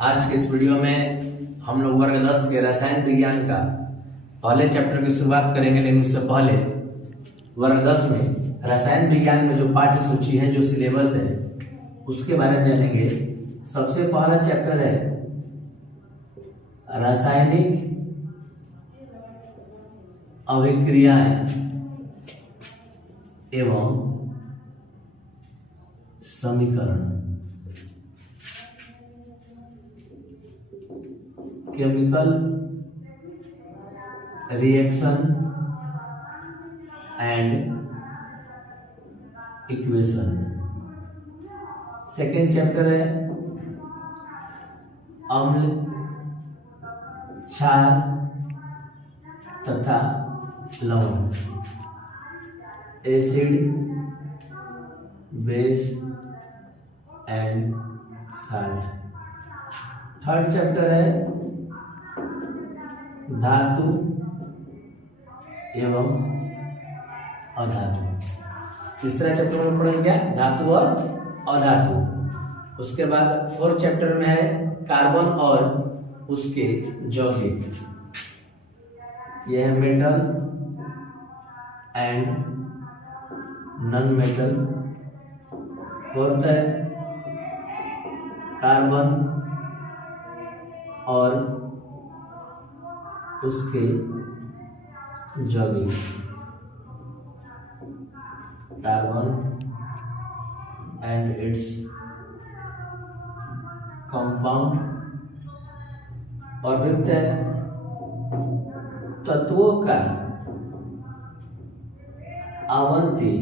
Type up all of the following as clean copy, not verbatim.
आज के इस वीडियो में हम लोग वर्ग 10 के रसायन विज्ञान का पहले चैप्टर की शुरुआत करेंगे, लेकिन उससे पहले वर्ग 10 में रसायन विज्ञान में जो पाठ्य सूची है, जो सिलेबस है, उसके बारे में जानेंगे। सबसे पहला चैप्टर है रासायनिक अभिक्रियाएं एवं समीकरण, chemical reaction and equation. Second chapter है अम्ल, क्षार तथा लवण, acid, base and salt. Third chapter है धातु एवं अधातु। तीसरा चैप्टर में पढ़ेंगे धातु और अधातु। उसके बाद फोर्थ चैप्टर में है कार्बन और उसके यौगिक। यह है metal and non metal. Fourth है कार्बन और उसके यौगिक, कार्बन एंड इट्स कंपाउंड। और फिफ्थ है तत्वों का आवर्ती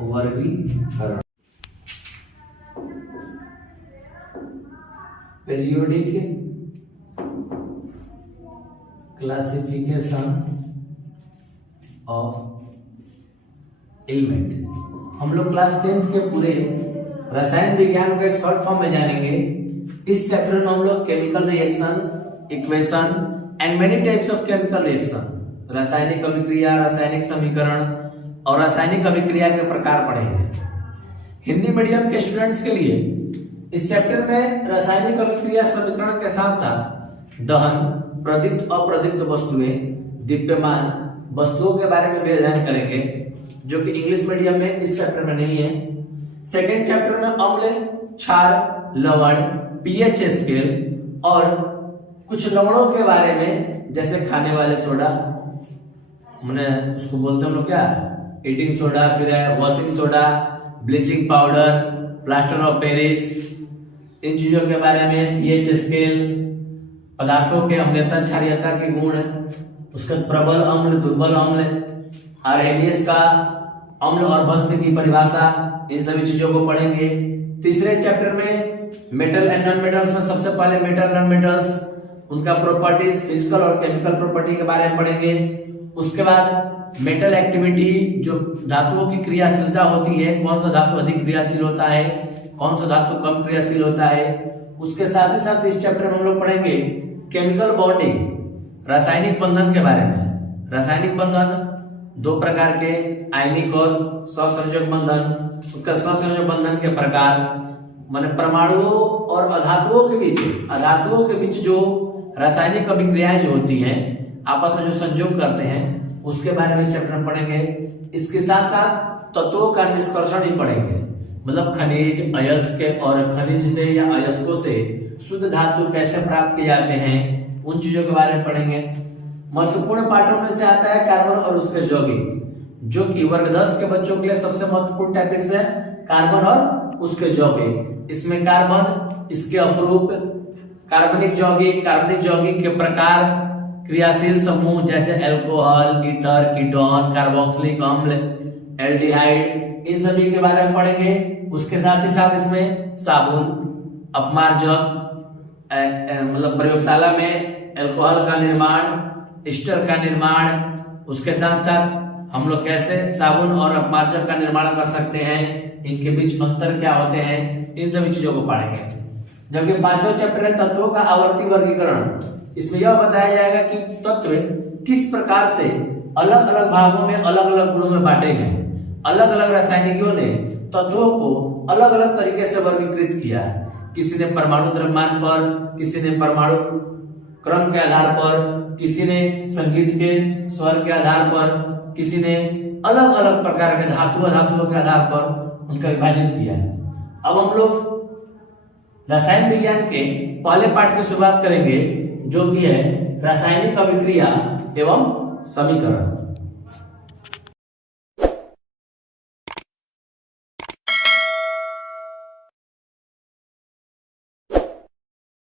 वर्गीकरण, पीरियोडिक क्लासिफिकेशन ऑफ एलिमेंट। हम लोग क्लास 10th के पूरे रसायन विज्ञान को एक शॉर्ट फॉर्म में जानेंगे। इस चैप्टर में हम लोग chemical reaction, equation and many types of chemical reaction, रासायनिक अभिक्रिया, रासायनिक समीकरण और रासायनिक अभिक्रिया के प्रकार पढ़ेंगे। हिंदी मीडियम के स्टूडेंट्स के लिए इस चैप्टर में रासायनिक अभिक्रिया समीकरण के साथ साथ दहन, प्रदीप्त अप्रदीप्त वस्तुएं, दीप्यमान वस्तुओं के बारे में भी अध्ययन करेंगे, जो कि इंग्लिश मीडियम में इस चैप्टर में नहीं है। सेकेंड चैप्टर में अम्ल, क्षार, लवण, पीएच स्केल और कुछ लवणों के बारे में, जैसे खाने वाले सोडा, मैंने उसको बोलते हम लोग क्या, ईटिंग सोडा, फिर है washing soda, bleaching powder, plaster of Paris, इन चीजों के बारे में, पीएच स्केल, पदार्थों के अम्लता क्षारीयता के गुण, उसका प्रबल अम्ल, दुर्बल अम्ल, आर्हेनियस का अम्ल और भस्म की परिभाषा, इन सभी चीजों को पढ़ेंगे। तीसरे चैप्टर में मेटल एंड नॉन मेटल्स में सबसे पहले मेटल नॉन मेटल्स, उनका प्रॉपर्टीज, फिजिकल और केमिकल प्रॉपर्टी के बारे में पढ़ेंगे। उसके बाद मेटल एक्टिविटी, जो धातुओं की क्रियाशीलता होती है, कौन सा धातु अधिक क्रियाशील होता है, कौन सा धातु कम क्रियाशील होता है। उसके साथ ही साथ इस चैप्टर में हम लोग पढ़ेंगे केमिकल बॉन्डिंग, रासायनिक बंधन के बारे में। रासायनिक बंधन दो प्रकार के, आयनिक और सहसंयोजक बंधन। उसका सहसंयोजक बंधन के प्रकार, माने परमाणुओं और अधातुओं के बीच जो रासायनिक अभिक्रियाएं जो होती हैं, आपस में जो संयोग करते हैं, उसके बारे में इस चैप्टर में पढ़ेंगे। इसके साथ साथ तत्वों का निष्कर्षण ही पढ़ेंगे, मतलब खनिज, अयस्क और खनिज से या अयस्कों से शुद्ध धातु कैसे प्राप्त किए जाते हैं, उन चीजों के बारे में पढ़ेंगे। महत्वपूर्ण पाठों में से आता है कार्बन और उसके यौगिक, जो कि वर्ग 10 के बच्चों के लिए सबसे महत्वपूर्ण टॉपिक्स है, कार्बन और उसके यौगिक। इसमें कार्बन, इसके अपरूप, कार्बनिक यौगिक के प्रकार, क्रियाशील समूह जैसे अल्कोहल, ईथर, कीटोन, कार्बोक्सिलिक अम्ल, एल्डिहाइड, इन सभी के बारे में पढ़ेंगे। उसके साथ ही साथ इसमें साबुन, अपमार्जक, मतलब प्रयोगशाला में अल्कोहल का निर्माण, एस्टर का निर्माण, उसके साथ साथ हम लोग कैसे साबुन और अपमार्जक का निर्माण कर सकते हैं, इनके बीच अंतर क्या होते हैं, इन सभी चीजों को पढ़ेंगे। जबकि पांचवा चैप्टर है तत्वों का आवर्ती वर्गीकरण। इसमें यह बताया जाएगा कि तत्व किस प्रकार से अलग अलग भागों में अलग अलग गुणों में बांटे गए। अलग अलग रासायनिकों ने तत्वों को अलग अलग तरीके से वर्गीकृत किया है। किसी ने परमाणु द्रव्यमान पर, किसी ने परमाणु क्रम के आधार पर, किसी ने संगीत के स्वर के आधार पर, किसी ने अलग अलग प्रकार के धातुओं के आधार पर उनका विभाजित किया। अब हम लोग रसायन विज्ञान के पहले पाठ की शुरुआत करेंगे, जो कि है रासायनिक अभिक्रिया एवं समीकरण।